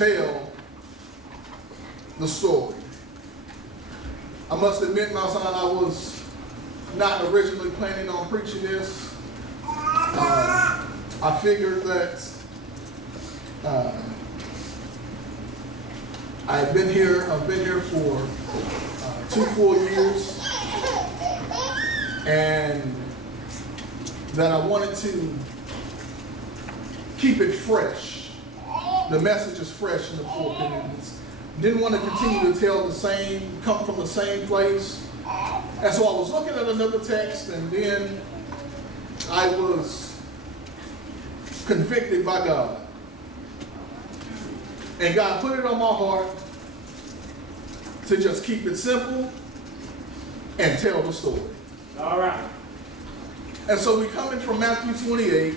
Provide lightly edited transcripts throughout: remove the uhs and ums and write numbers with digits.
tell the story. I must admit, my son, I was not originally planning on preaching this. I figured that I've been here for 2 full years, and that I wanted to keep it fresh. The message is fresh in the pulpit. Didn't want to continue to tell come from the same place. And so I was looking at another text, and then I was convicted by God. And God put it on my heart to just keep it simple and tell the story. All right. And so we're coming from Matthew 28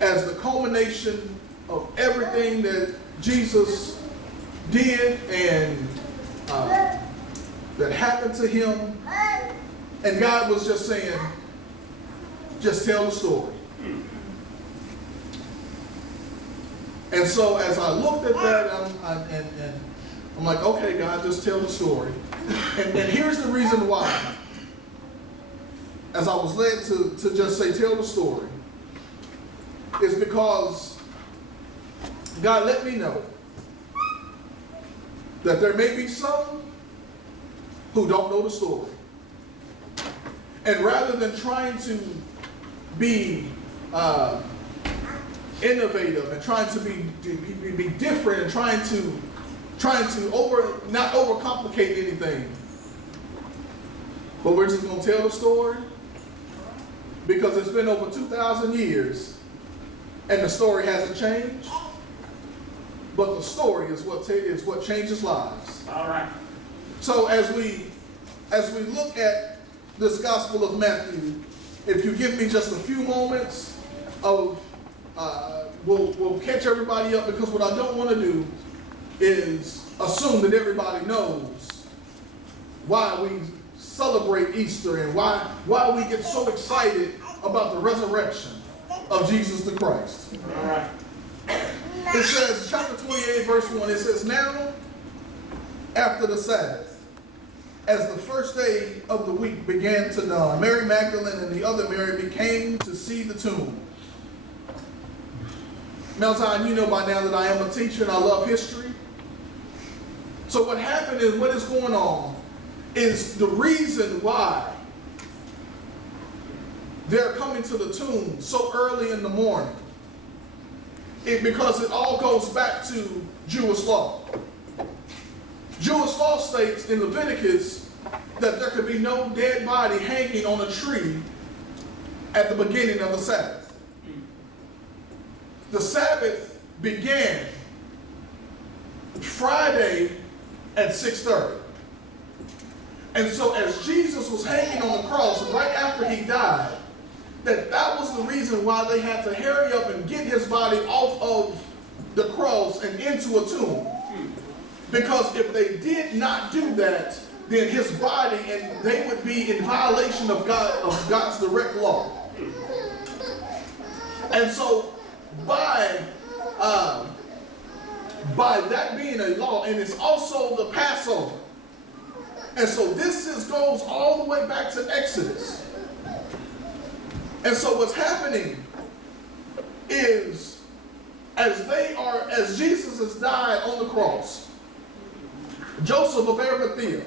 as the culmination of everything that Jesus did and that happened to him. And God was just saying, just tell the story. And so as I looked at that, I'm like, okay, God, just tell the story. And here's the reason why. As I was led to just say, tell the story, is because God let me know that there may be some who don't know the story. And rather than trying to be innovative and trying to be different and trying to not overcomplicate anything, but we're just going to tell the story because it's been over 2,000 years and the story hasn't changed. But the story is what changes lives. All right. So as we look at this Gospel of Matthew, if you give me just a few moments of, we'll catch everybody up, because what I don't want to do is assume that everybody knows why we celebrate Easter and why we get so excited about the resurrection of Jesus the Christ. All right. It says, chapter 28, verse 1, it says, now, after the Sabbath, as the first day of the week began to dawn, Mary Magdalene and the other Mary came to see the tomb. Now, Zion, you know by now that I am a teacher and I love history. So what happened is, what is going on is the reason why they're coming to the tomb so early in the morning. Because it all goes back to Jewish law. Jewish law states in Leviticus that there could be no dead body hanging on a tree at the beginning of the Sabbath. The Sabbath began Friday at 6:30. And so as Jesus was hanging on the cross, right after he died, that was the reason why they had to hurry up and get his body off of the cross and into a tomb. Because if they did not do that, then his body, and they would be in violation of God's direct law. And so by that being a law, and it's also the Passover. And so this goes all the way back to Exodus. And so what's happening is, as Jesus has died on the cross, Joseph of Arimathea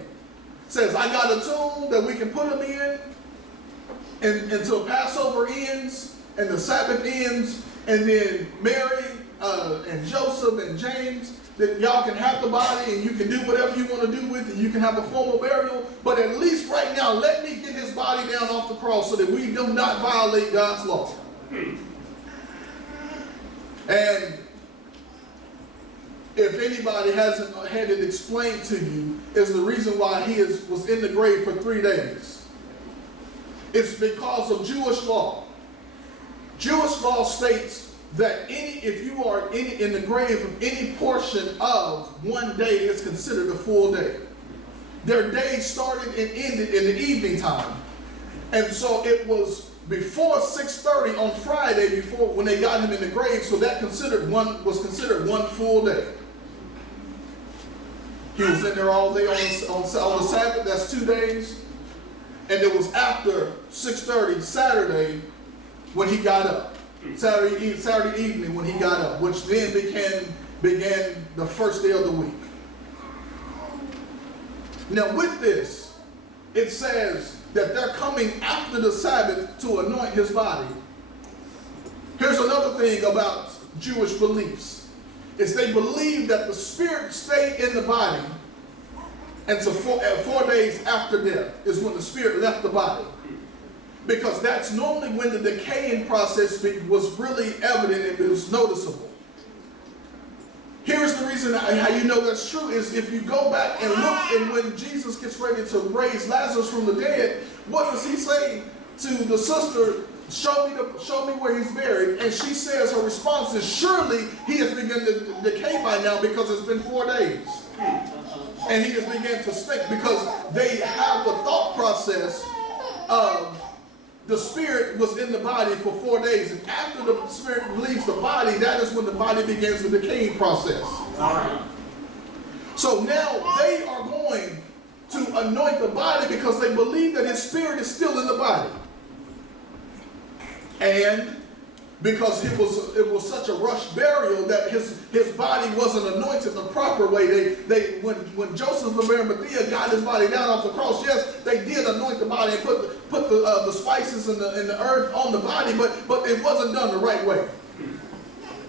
says, I got a tomb that we can put him in until Passover ends and the Sabbath ends, and then Mary and Joseph and James, that y'all can have the body and you can do whatever you want to do with it. You can have a formal burial, but at least right now, let me get his body down off the cross so that we do not violate God's law. And if anybody hasn't had it explained to you, is the reason why he was in the grave for 3 days. It's because of Jewish law. Jewish law states that if you are in the grave of any portion of 1 day, is considered a full day. Their day started and ended in the evening time. And so it was before 6:30 on Friday, before when they got him in the grave, so that was considered one full day. He was in there all day on the Sabbath, that's 2 days. And it was after 6:30 Saturday when he got up. Saturday evening when he got up, which then began the first day of the week. Now with this, it says that they're coming after the Sabbath to anoint his body. Here's another thing about Jewish beliefs, is they believe that the spirit stayed in the body, and so 4 days after death is when the spirit left the body. Because that's normally when the decaying process was really evident and it was noticeable. Here's the reason how you know that's true is if you go back and look, and when Jesus gets ready to raise Lazarus from the dead, what does he say to the sister? Show me where he's buried. And she says, her response is, surely he has begun to decay by now because it's been 4 days. And he has begun to stink, because they have the thought process of the spirit was in the body for 4 days. And after the spirit leaves the body, that is when the body begins the decaying process. So now they are going to anoint the body because they believe that his spirit is still in the body. And because it was such a rushed burial that his body wasn't anointed the proper way. When Joseph of Arimathea got his body down off the cross, yes, they did anoint the body and put the spices and the earth on the body, but it wasn't done the right way.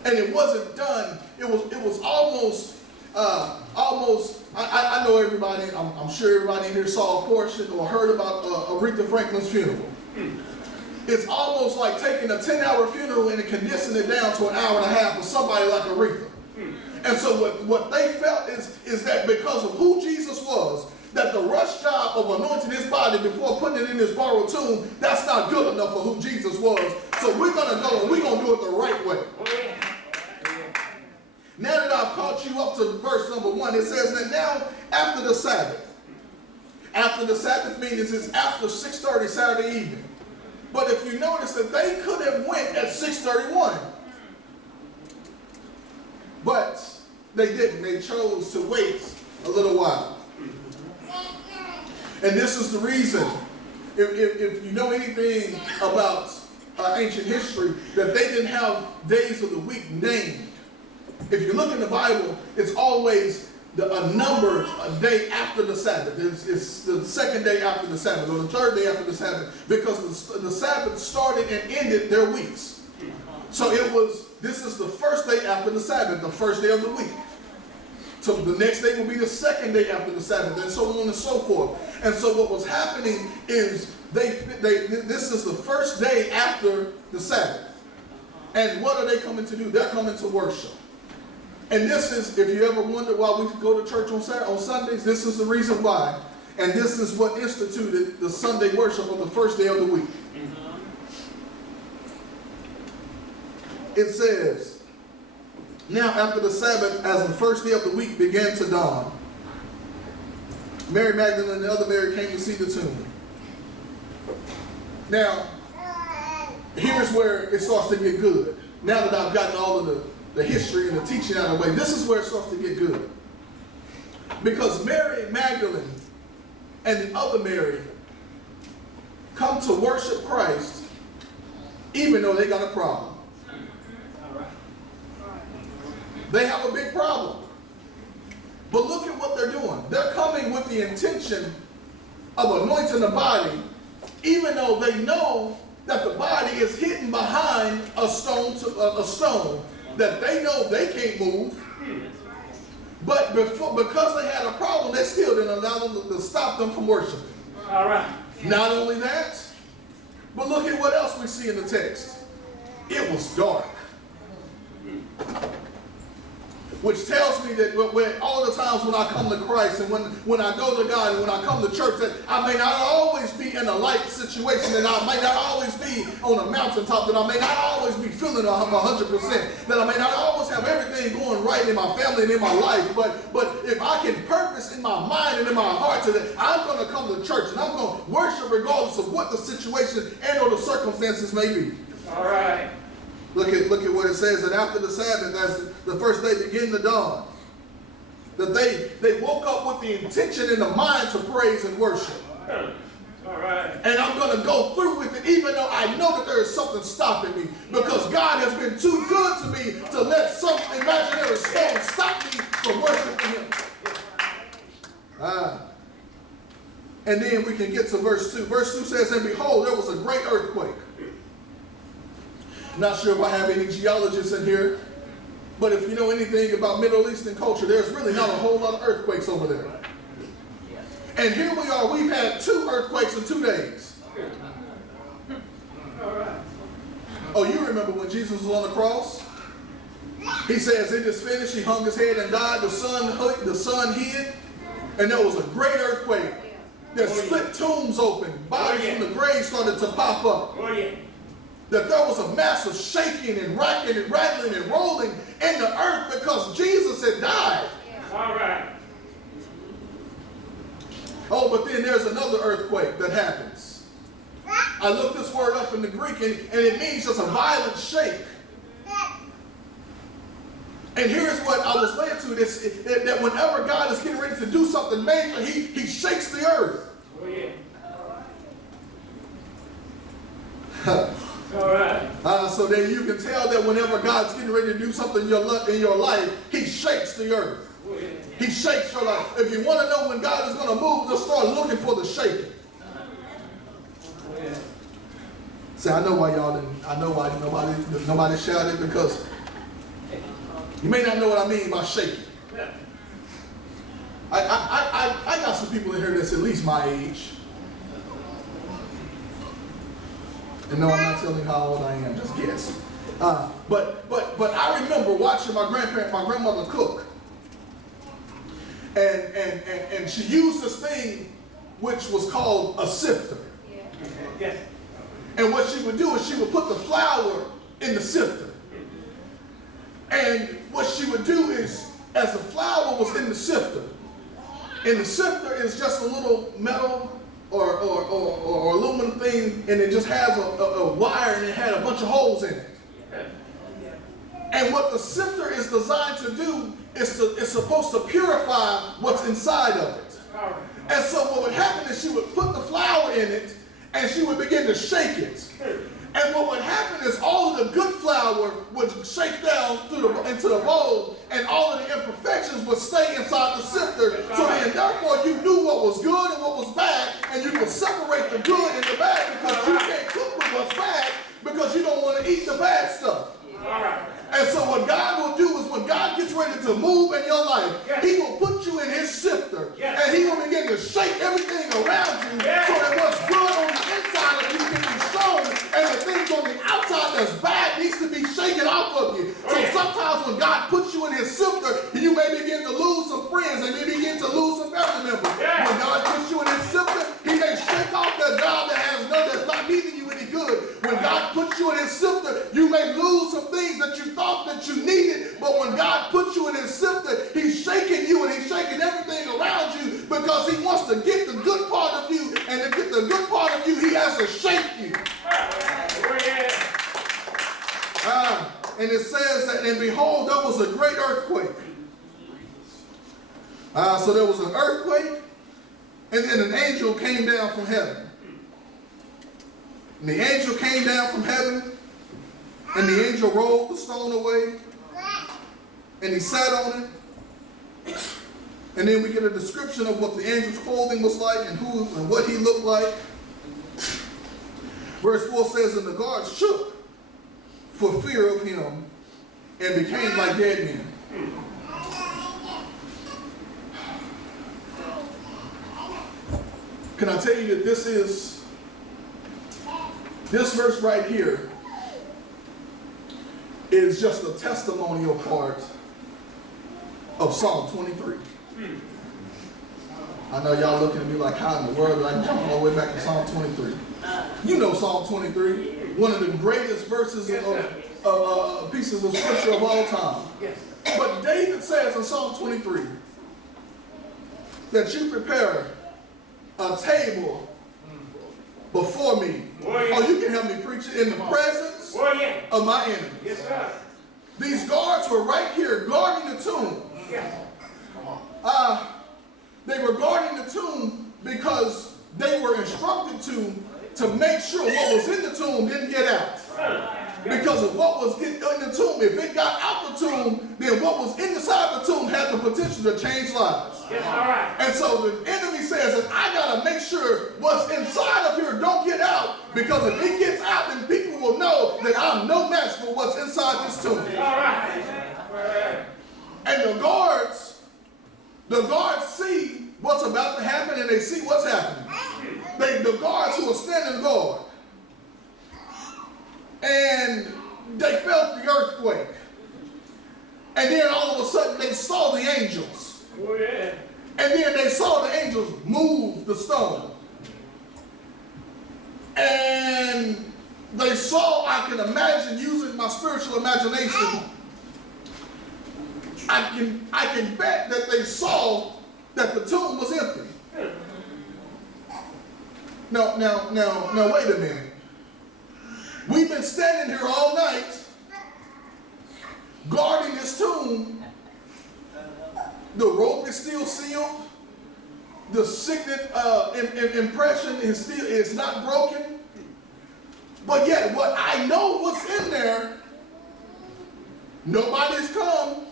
And it wasn't done. It was almost. I know everybody. I'm sure everybody here saw a portion or heard about Aretha Franklin's funeral. It's almost like taking a 10-hour funeral and condensing it down to an hour and a half for somebody like Aretha. And so what they felt is that because of who Jesus was, that the rush job of anointing his body before putting it in his borrowed tomb, that's not good enough for who Jesus was. So we're going to go and we're going to do it the right way. Now that I've caught you up to verse number 1, it says that now after the Sabbath. After the Sabbath means it's after 6:30 Saturday evening. But if you notice that they could have went at 6:31, but they didn't. They chose to wait a little while. And this is the reason, if you know anything about ancient history, that they didn't have days of the week named. If you look in the Bible, it's always a day after the Sabbath. It's the second day after the Sabbath, or the third day after the Sabbath, because the Sabbath started and ended their weeks. So this is the first day after the Sabbath, the first day of the week. So the next day will be the second day after the Sabbath, and so on and so forth. And so what was happening is this is the first day after the Sabbath. And what are they coming to do? They're coming to worship. And this is, if you ever wonder why we go to church on Sundays, this is the reason why. And this is what instituted the Sunday worship on the first day of the week. It says, now after the Sabbath, as the first day of the week began to dawn, Mary Magdalene and the other Mary came to see the tomb. Now, here's where it starts to get good. Now that I've gotten all of the history and the teaching out of the way, this is where it starts to get good. Because Mary Magdalene and the other Mary come to worship Christ even though they got a problem. They have a big problem. But look at what they're doing. They're coming with the intention of anointing the body, even though they know that the body is hidden behind a stone that they know they can't move. But because they had a problem, they still didn't allow them to stop them from worshiping. All right. Not only that, but look at what else we see in the text. It was dark. Which tells me that when all the times when I come to Christ and when I go to God and when I come to church, that I may not always be in a light situation, that I may not always be on a mountaintop, that I may not always be feeling 100%, that I may not always have everything going right in my family and in my life, but if I can purpose in my mind and in my heart that I'm going to come to church and I'm going to worship regardless of what the situation and or the circumstances may be. All right. Look at what it says, that after the Sabbath, as the first day began to dawn, that they woke up with the intention in the mind to praise and worship. All right. And I'm going to go through with it, even though I know that there is something stopping me, because God has been too good to me to let some imaginary stone stop me from worshiping Him. And then we can get to verse 2. Verse 2 says, and behold, there was a great earthquake. Not sure if I have any geologists in here, but if you know anything about Middle Eastern culture, there's really not a whole lot of earthquakes over there. And here we are, we've had 2 earthquakes in 2 days. Oh, you remember when Jesus was on the cross? He says, it is finished. He hung his head and died. The sun hid, and there was a great earthquake that split tombs open. Bodies from the grave started to pop up. That there was a massive shaking and racking and rattling and rolling in the earth because Jesus had died. All right. Oh, but then there's another earthquake that happens. I looked this word up in the Greek, and it means just a violent shake. And here's what I was led to, that whenever God is getting ready to do something major, he shakes the earth. Oh, yeah. All right. So that you can tell that whenever God's getting ready to do something in your life, He shakes the earth. Oh, yeah. He shakes your life. If you want to know when God is going to move, just start looking for the shaking. Oh, yeah. See, I know why y'all didn't. I know why nobody shouted, because you may not know what I mean by shaking. Yeah. I got some people in here that's at least my age. And no, I'm not telling you how old I am, just guess. But I remember watching my grandmother cook. And she used this thing which was called a sifter. Yes. And what she would do is she would put the flour in the sifter. And what she would do is, as the flour was in the sifter, and the sifter is just a little metal or aluminum thing, and it just has a wire, and it had a bunch of holes in it. And what the sifter is designed to do is it's supposed to purify what's inside of it. And so what would happen is she would put the flour in it, and she would begin to shake it. And what would happen is all of the good flour would shake down into the bowl, and all of the imperfections would stay inside the sifter. So then, therefore, you knew what was good and what was bad, and you could separate the good and the bad, because you can't cook with what's bad because you don't want to eat the bad stuff. And so what God will do is, when God gets ready to move in your life, He will put you in His sifter, and He will begin to shake everything around you, so that what's good on the inside of you can be shown, and the things on the outside that's bad needs to be shaken off of you. So sometimes when God puts you in His sifter, you may begin to lose some friends, and you begin to lose some family members. When God puts you in His sifter, He may shake off that job that's not leaving you any good. When God puts you in His sifter, you may lose some things that you thought that you needed, but when God puts you in His sifter, He's shaking you and He's shaking everything around you, because He wants to get the good part of you, and to get the good part of you, He has to shake you. And it says that, and behold, there was a great earthquake. So there was an earthquake, and then an angel came down from heaven. And the angel came down from heaven, and the angel rolled the stone away, and he sat on it. And then we get a description of what the angel's clothing was like, and who and what he looked like. Verse 4 says, and the guards shook for fear of him and became like dead men. Can I tell you that this verse right here is just a testimonial part of Psalm 23. I know y'all looking at me like, how in the world did I jump all the way back to Psalm 23? You know Psalm 23, one of the greatest verses of pieces of scripture of all time. Yes. But David says in Psalm 23 that you prepare a table before me. Oh, you can help me preach it. In the presence of my enemies. Yes, sir. These guards were right here guarding the tomb. Yes. They were guarding the tomb because they were instructed to make sure what was in the tomb didn't get out. Because of what was in the tomb. If it got out the tomb, then what was inside the tomb had the potential to change lives. Yes, all right. And so the enemy says that I gotta make sure what's inside of here don't get out, because if it gets out, then people will know that I'm no match for what's inside this tomb. All right. And the guards see what's about to happen, and they see what's happening. The guards who are standing guard, and they felt the earthquake. And then all of a sudden they saw the angels. Oh, yeah. And then they saw the angels move the stone. And they saw, I can imagine, using my spiritual imagination, I can bet that they saw that the tomb was empty. Now, wait a minute. We've been standing here all night guarding this tomb. The rope is still sealed. The signet impression is not broken. But yet, what I know what's in there, nobody's come.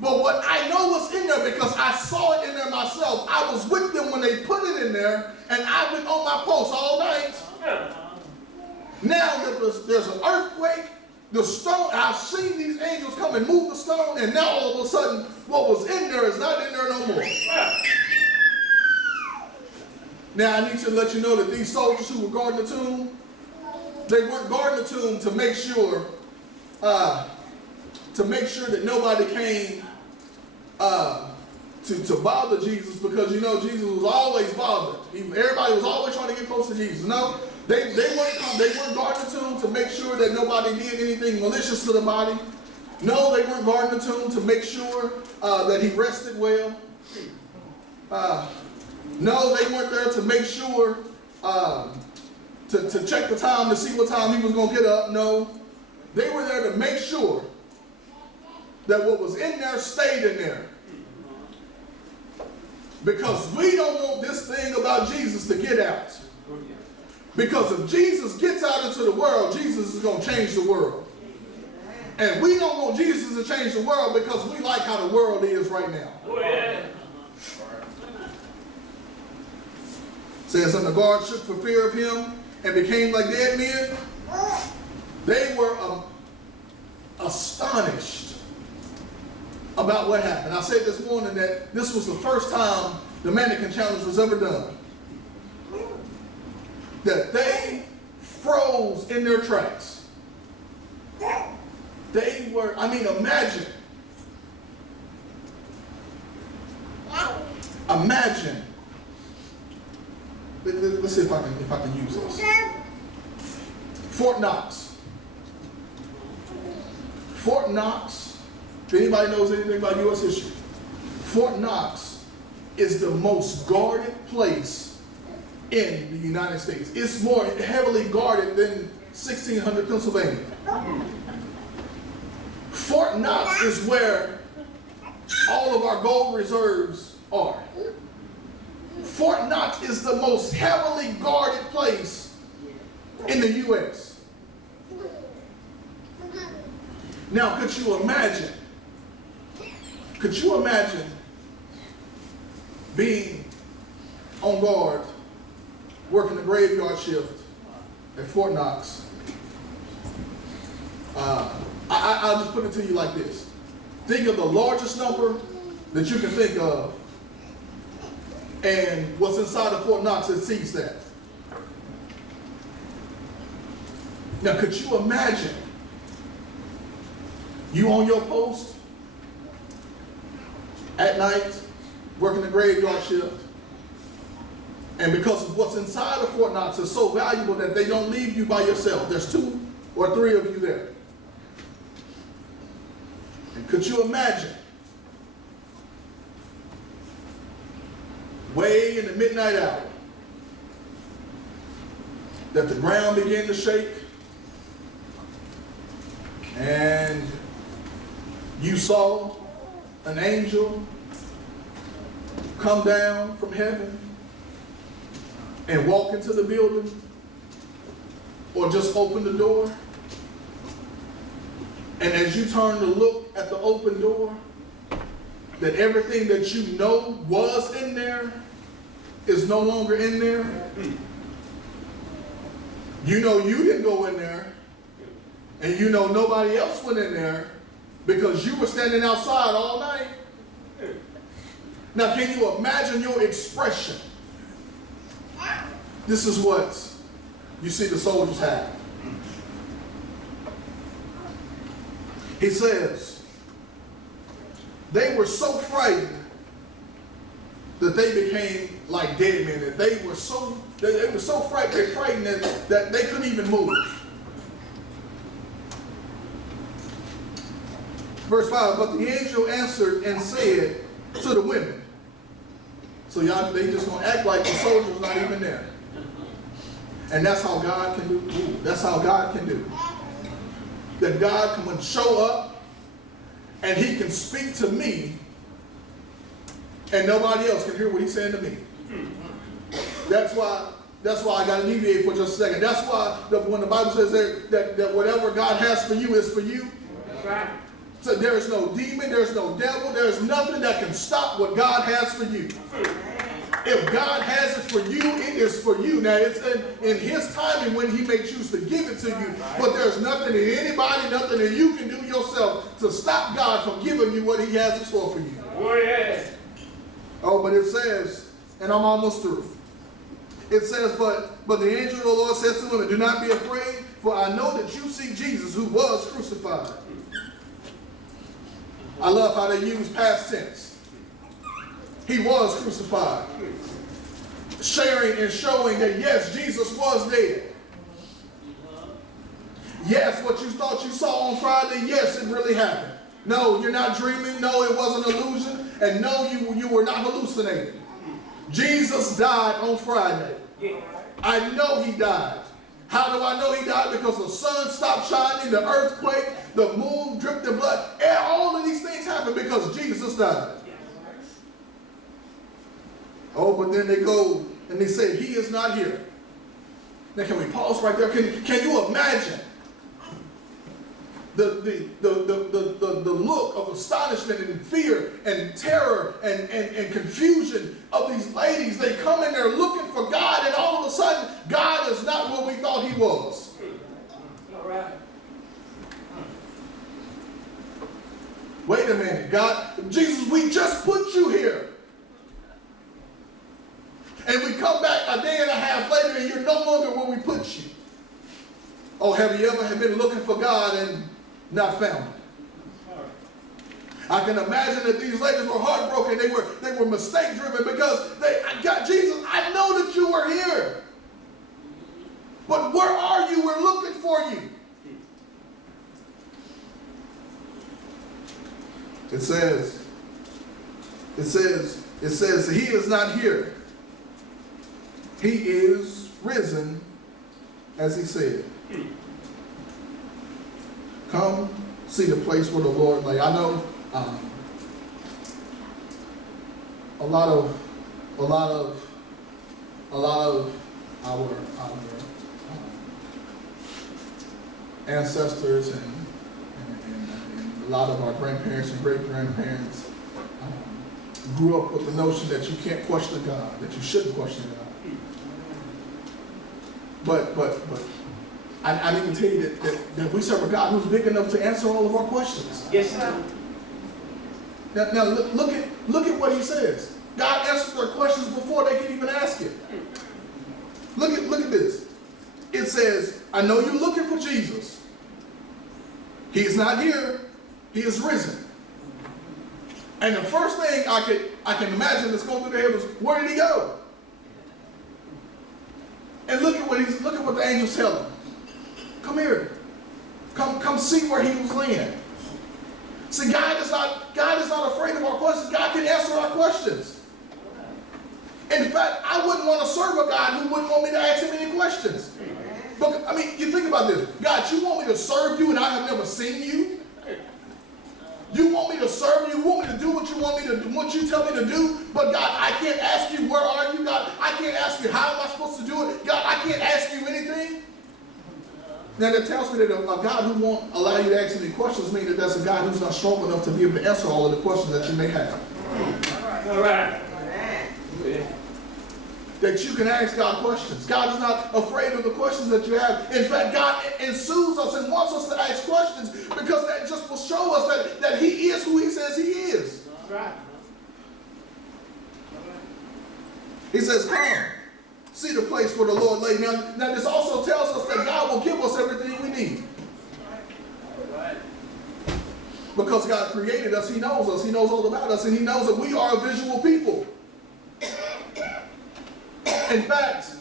But what I know what's in there because I saw it in there myself. I was with them when they put it in there, and I've been on my post all night. Now that there's an earthquake, the stone, I've seen these angels come and move the stone, and now all of a sudden, what was in there is not in there no more. Now I need to let you know that these soldiers who were guarding the tomb, they weren't guarding the tomb to make sure that nobody came to bother Jesus, because you know Jesus was always bothered. Everybody was always trying to get close to Jesus. No, they weren't guarding the tomb to make sure that nobody did anything malicious to the body. No, they weren't guarding the tomb to make sure that he rested well. No, they weren't there to make sure to check the time to see what time he was going to get up. No, they were there to make sure that what was in there stayed in there. Because we don't want this thing about Jesus to get out. Because if Jesus gets out into the world, Jesus is going to change the world. And we don't want Jesus to change the world because we like how the world is right now. Says, and the guards shook for fear of him and became like dead men. They were astonished about what happened. I said this morning that this was the first time the mannequin challenge was ever done. That they froze in their tracks. They were, imagine. Imagine. Let's see if I can use this. Fort Knox. Fort Knox. If anybody knows anything about U.S. history, Fort Knox is the most guarded place in the United States. It's more heavily guarded than 1600 Pennsylvania. Fort Knox is where all of our gold reserves are. Fort Knox is the most heavily guarded place in the U.S. Now, could you imagine being on guard, working the graveyard shift at Fort Knox? I'll just put it to you like this. Think of the largest number that you can think of, and what's inside of Fort Knox exceeds that. Now, could you imagine you on your post, at night, working the graveyard shift. And because of what's inside of Fort Knox is so valuable that they don't leave you by yourself. There's 2 or 3 of you there. And could you imagine, way in the midnight hour, that the ground began to shake and you saw an angel come down from heaven and walk into the building, or just open the door? And as you turn to look at the open door, that everything that you know was in there is no longer in there? You know you didn't go in there, and you know nobody else went in there because you were standing outside all night. Now, can you imagine your expression? This is what you see the soldiers have. He says, they were so frightened that they became like dead men. That they were so frightened that they couldn't even move. Verse 5, but the angel answered and said to the women. So y'all, they just gonna act like the soldier's not even there. And that's how God can do. Ooh, that's how God can do. That God can show up and he can speak to me and nobody else can hear what he's saying to me. That's why I got to deviate for just a second. That's why when the Bible says that whatever God has for you is for you. That's right. So there is no demon, there's no devil, there's nothing that can stop what God has for you. If God has it for you, it is for you. Now, it's in his timing when he may choose to give it to you. But there's nothing in anybody, nothing that you can do yourself to stop God from giving you what he has in store for you. Oh, yes. Oh, but it says, and I'm almost through. It says, but the angel of the Lord says to them, do not be afraid, for I know that you seek Jesus who was crucified. I love how they use past tense. He was crucified. Sharing and showing that yes, Jesus was dead. Yes, what you thought you saw on Friday, yes, it really happened. No, you're not dreaming. No, it was an illusion. And no, you were not hallucinating. Jesus died on Friday. I know he died. How do I know he died? Because the sun stopped shining, the earthquake, the moon dripped in blood. And all of these things happened because Jesus died. Oh, but then they go and they say, he is not here. Now, can we pause right there? Can you imagine the look of astonishment and fear and terror and confusion of these ladies? They come in there looking for God, and all of a sudden, God is not what we thought he was. All right. Wait a minute, God, Jesus, we just put you here. And we come back a day and a half later and you're no longer where we put you. Oh, have you ever been looking for God and not found him? I can imagine that these ladies were heartbroken. They were mistake driven because God, Jesus, I know that you were here. But where are you? We're looking for you. It says he is not here. He is risen, as he said. Come see the place where the Lord lay. I know a lot of our ancestors and a lot of our grandparents and great-grandparents grew up with the notion that you can't question God, that you shouldn't question God. But I need to tell you that we serve a God who's big enough to answer all of our questions. Yes, sir. Now look at what he says. God answers their questions before they can even ask it. Look at this. It says, I know you're looking for Jesus. He is not here. He is risen. And the first thing I can imagine that's going through their head was, where did he go? And look at what the angels tell him. Come here. Come see where he was laying. See, God is not afraid of our questions. God can answer our questions. In fact, I wouldn't want to serve a God who wouldn't want me to ask him any questions. But I mean, you think about this. God, you want me to serve you and I have never seen you? You want me to serve you? You want me to do what you want me to do, what you tell me to do? But God, I can't ask you, where are you? God, I can't ask you, how am I supposed to do it? God, I can't ask you anything. Now that tells me that a God who won't allow you to ask any questions means that that's a God who's not strong enough to be able to answer all of the questions that you may have. All right. That you can ask God questions. God is not afraid of the questions that you have. In fact, God ensues us and wants us to ask questions because that just will show us that he is who he says he is. Right. He says, come, see the place where the Lord lay. Now this also tells us that God will give us everything we need. Because God created us, he knows all about us, and he knows that we are a visual people. In fact,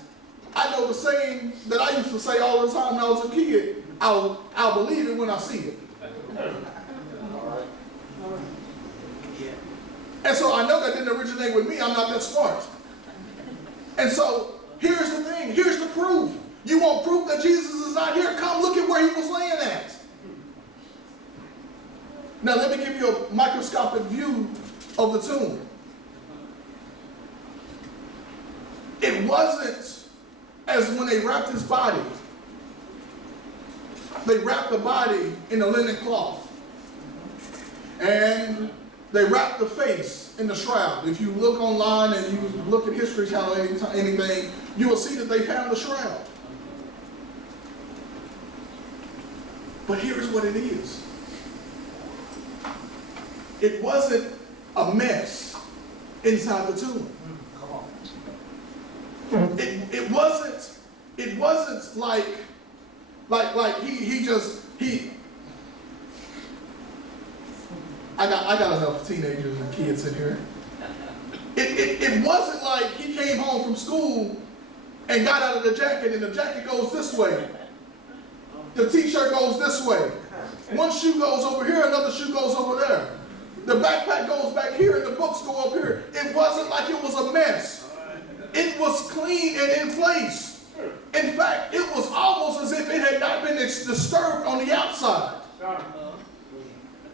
I know the saying that I used to say all the time when I was a kid, I'll believe it when I see it. And so I know that didn't originate with me. I'm not that smart. And so here's the thing. Here's the proof. You want proof that Jesus is not here? Come look at where he was laying at. Now let me give you a microscopic view of the tomb. It wasn't as when they wrapped his body. They wrapped the body in a linen cloth. And they wrapped the face in the shroud. If you look online and you look at History Channel or anything, you will see that they found the shroud. But here's what it is. It wasn't a mess inside the tomb. It wasn't like I got enough teenagers and kids in here. It wasn't like he came home from school and got out of the jacket and the jacket goes this way. The t-shirt goes this way. One shoe goes over here, another shoe goes over there. The backpack goes back here and the books go up here. It wasn't like it was a mess. It was clean and in place. In fact, it was almost as if it had not been disturbed on the outside.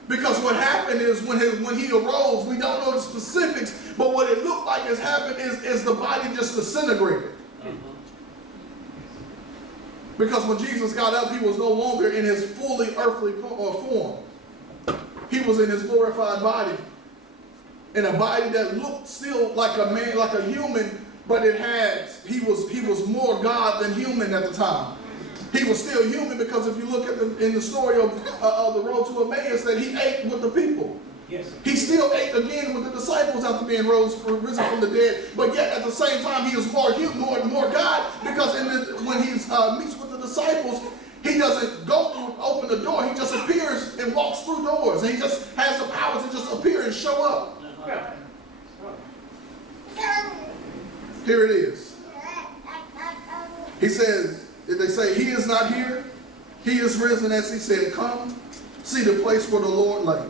Because what happened is when he arose, we don't know the specifics, but what it looked like has happened is the body just disintegrated. Because when Jesus got up, he was no longer in his fully earthly form. He was in his glorified body. In a body that looked still like a man, like a human, but he was more God than human at the time. He was still human because if you look at in the story of the road to Emmaus, that he ate with the people. Yes. He still ate again with the disciples after being risen from the dead. But yet at the same time, he is more human, more God, because when he meets with the disciples, he doesn't go through, open the door. He just appears and walks through doors. And he just has the power to just appear and show up. Here it is. He says, if they say he is not here, he is risen, as he said, come, see the place where the Lord lay.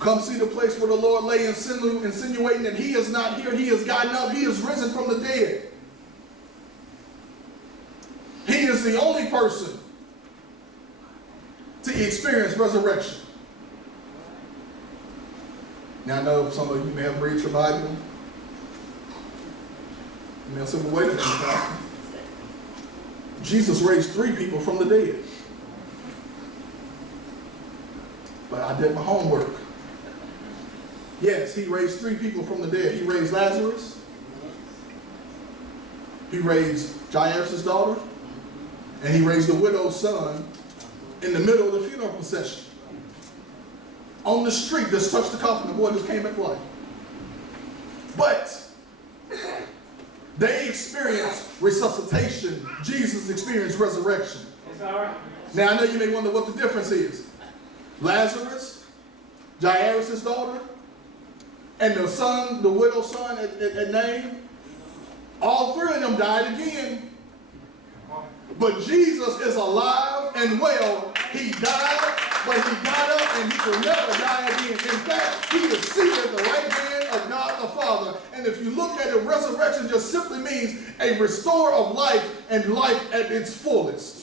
Come see the place where the Lord lay, insinuating that he is not here, he has gotten up, he is risen from the dead. He is the only person to experience resurrection. Now I know some of you may have read your Bible. You may say, well, wait a minute, Pastor. Jesus raised 3 people from the dead. But I did my homework. Yes, he raised 3 people from the dead. He raised Lazarus. He raised Jairus' daughter. And he raised the widow's son in the middle of the funeral procession. On the street, just touched the coffin, the boy just came back to life. But they experienced resuscitation. Jesus experienced resurrection. It's all right. Now I know you may wonder what the difference is. Lazarus Jairus' daughter, and the son, the widow's son at Nain, all three of them died again. But Jesus is alive and well. He died, but he got up and he will never die again. In fact, he is seated at the right hand of God the Father. And if you look at it, resurrection just simply means a restore of life and life at its fullest.